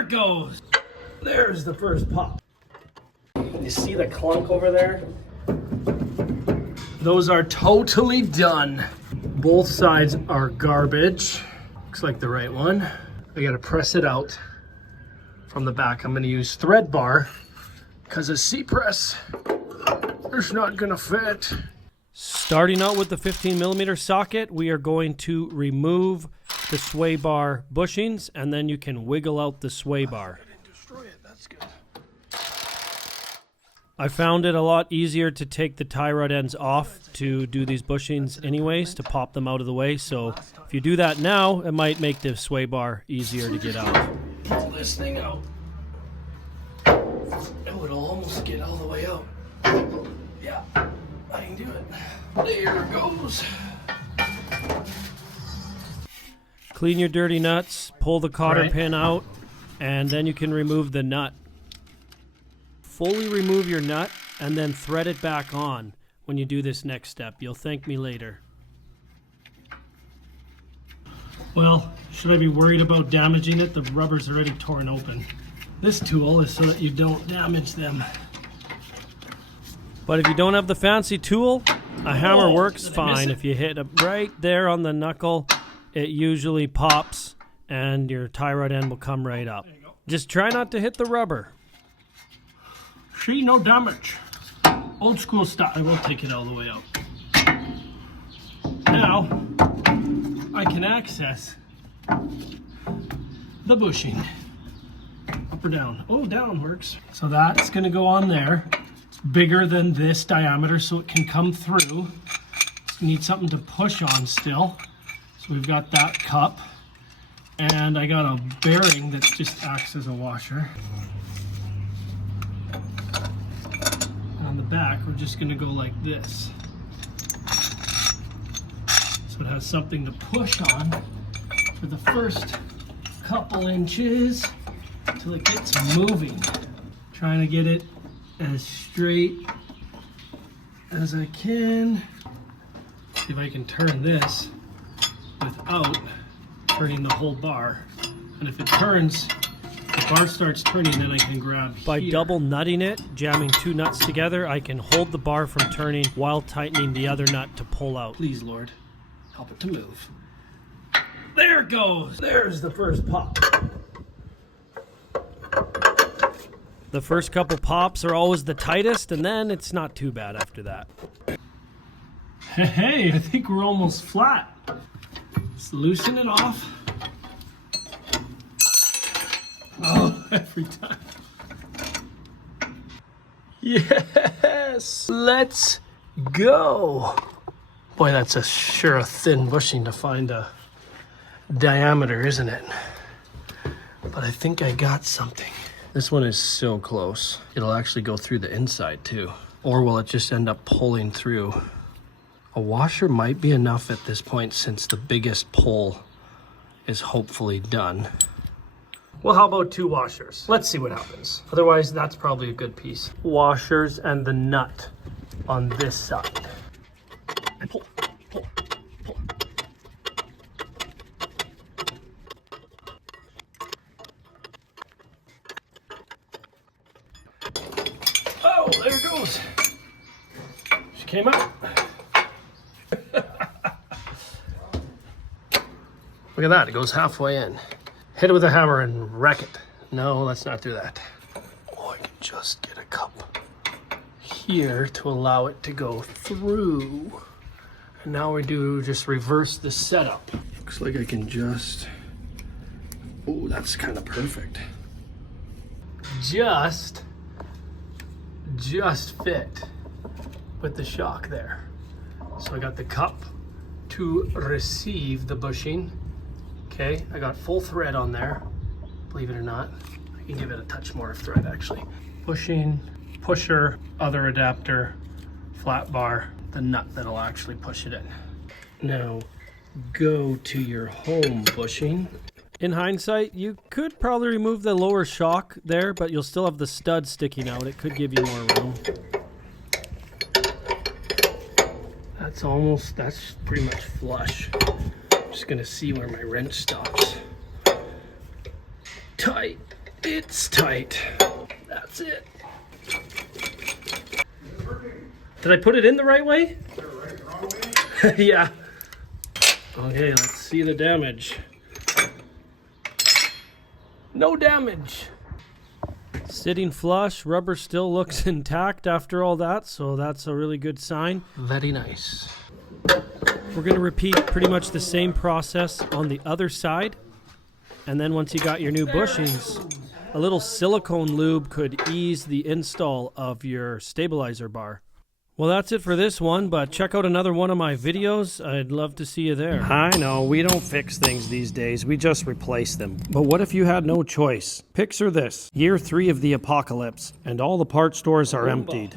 There it goes. There's the first pop. You see the clunk over there? Those are totally done. Both sides are garbage. Looks like the right one. I gotta press it out from the back. I'm gonna use thread bar because a C-press is not gonna fit. Starting out with the 15mm socket, we are going to remove the sway bar bushings, and then you can wiggle out the sway bar. I didn't destroy it. That's good. I found it a lot easier to take the tie rod ends off to do these bushings anyways, to pop them out of the way. So if you do that now, it might make the sway bar easier to get out. Pull this thing out. Oh, it'll almost get all the way out. Yeah, I can do it. There it goes. Clean your dirty nuts, pull the cotter pin out, and then you can remove the nut. Fully remove your nut and then thread it back on when you do this next step. You'll thank me later. Well, should I be worried about damaging it? The rubber's already torn open. This tool is so that you don't damage them. But if you don't have the fancy tool, a hammer works fine. If you hit it right there on the knuckle, it usually pops and your tie rod end will come right up. Just try not to hit the rubber. See, no damage. Old school style. I won't take it all the way out. Now, I can access the bushing. Up or down? Oh, down works. So that's going to go on there. It's bigger than this diameter, so it can come through. Just need something to push on still. So we've got that cup. And I got a bearing that just acts as a washer. On the back, we're just going to go like this. So it has something to push on for the first couple inches until it gets moving. Trying to get it as straight as I can. See if I can turn this without turning the whole bar. And if it turns, the bar starts turning, then I can grab By here. Double nutting it, jamming two nuts together, I can hold the bar from turning while tightening the other nut to pull out. Please, Lord, help it to move. There it goes. There's the first pop. The first couple pops are always the tightest, and then it's not too bad after that. Hey, I think we're almost flat. Let's loosen it off. Oh, every time. Yes! Let's go! Boy, that's sure a thin bushing to find a diameter, isn't it? But I think I got something. This one is so close. It'll actually go through the inside too. Or will it just end up pulling through? A washer might be enough at this point since the biggest pull is hopefully done. Well, how about two washers? Let's see what happens. Otherwise, that's probably a good piece. Washers and the nut on this side. And pull, pull, pull. Oh, there it goes. She came out. Look at that, it goes halfway in. Hit it with a hammer and wreck it. No, let's not do that. Oh, I can just get a cup here to allow it to go through. And now we do just reverse the setup. Looks like I can just, oh, that's kind of perfect. Just fit with the shock there. So I got the cup to receive the bushing. Okay, I got full thread on there, believe it or not. I can give it a touch more of thread actually. Bushing, pusher, other adapter, flat bar, the nut that'll actually push it in. Now, go to your home bushing. In hindsight, you could probably remove the lower shock there, but you'll still have the stud sticking out. It could give you more room. That's pretty much flush. I'm just gonna see where my wrench stops. Tight. It's tight. That's it. Did I put it in the right way? Yeah. Okay, let's see the damage. No damage. Sitting flush, rubber still looks intact after all that, so that's a really good sign. Very nice. We're going to repeat pretty much the same process on the other side. And then once you got your new bushings, a little silicone lube could ease the install of your stabilizer bar. Well, that's it for this one, but check out another one of my videos. I'd love to see you there. I know, we don't fix things these days. We just replace them. But what if you had no choice? Picture this. Year 3 of the apocalypse, and all the parts stores are emptied.